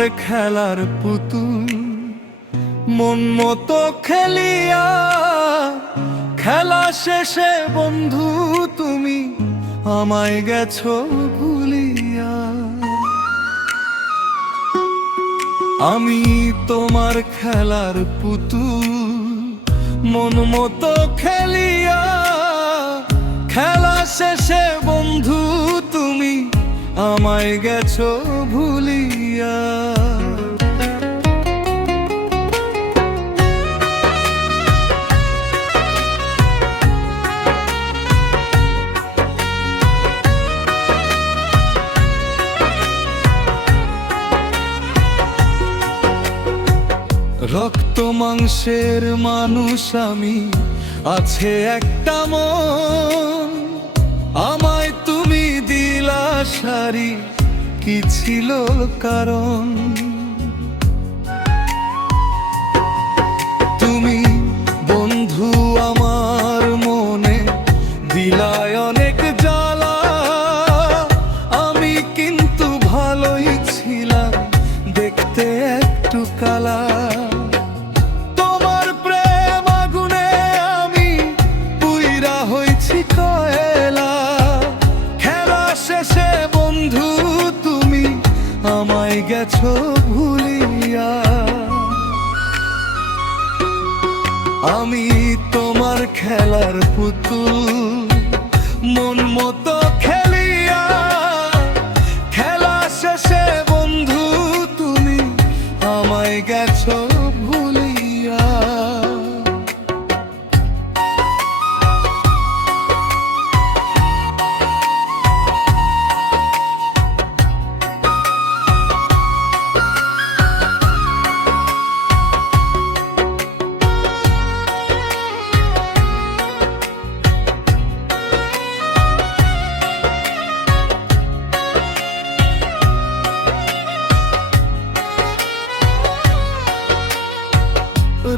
তোমার খেলার পুতুল মন মতো খেলিয়া, খেলা শেষে বন্ধু তুমি আমায় গেছো ভুলিয়া। আমি তোমার খেলার পুতুল মন মতো খেলিয়া, খেলা শেষে বন্ধু তুমি আমায় গেছো ভুলিয়া। রক্ত মাংসের মানুষ আমি, আছে একটা মন, আমায় তুমি দিলা সারি, কি ছিল কারণ? তুমি বন্ধু আমার মনে দিলায় অনেক জ্বালা, আমি কিন্তু ভালোই ছিলাম দেখতে একটু কালা। আমায় গেছো ভুলিয়া। আমি তোমার খেলার পুতুল মন মতো খেলিয়া, খেলা শেষে বন্ধু তুমি আমায় গেছো ভুলিয়া।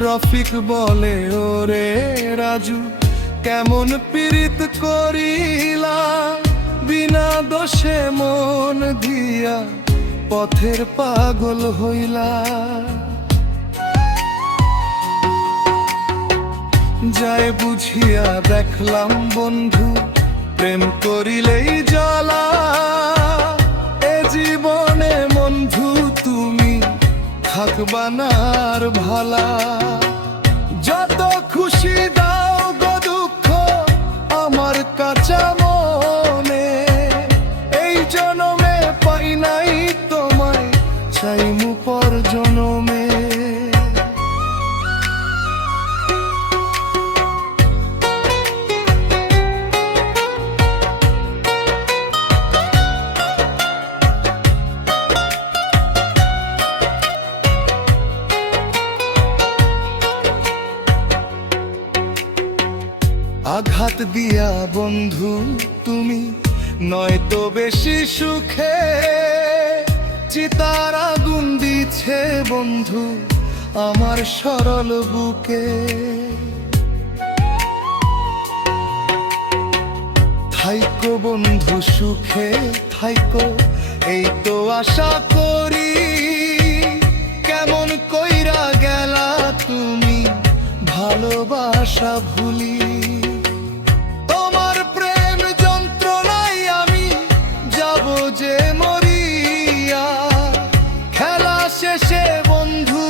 রফিক বলে ওরে রাজু, কেমন পীড়িত করিলা, বিনা দোষে মন দিয়া পথের পাগল হইলা। যায় বুঝিয়া দেখলাম বন্ধু, প্রেম করিলেই জ্বালা, এ জীবনে বন্ধু তুমি থাকবা না আর ভালা। যত খুশি দাও গো দুঃখ আমার কাঁচা মনে, এই জনমে পাই নাই তোমায়, চাইমু পর জনমে। আঘাত দিয়া বন্ধু তুমি নয়তো বেশি সুখে, চিতার আগুন দিছে বন্ধু আমার সরল বুকে। থাইকো বন্ধু সুখে থাইকো, এই তো আশা করি, কেমন কইরা গেলা তুমি ভালোবাসা ভুলি। তোমার প্রেম যন্ত্রণায় আমি যাব যে মরিয়া, খেলা শেষে বন্ধু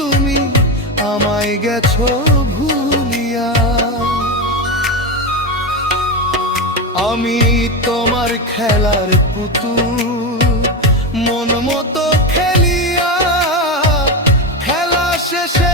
তুমি আমায় গেছো ভুলিয়া। আমি তোমার খেলার পুতুল মন মতো খেলিয়া, খেলা শেষে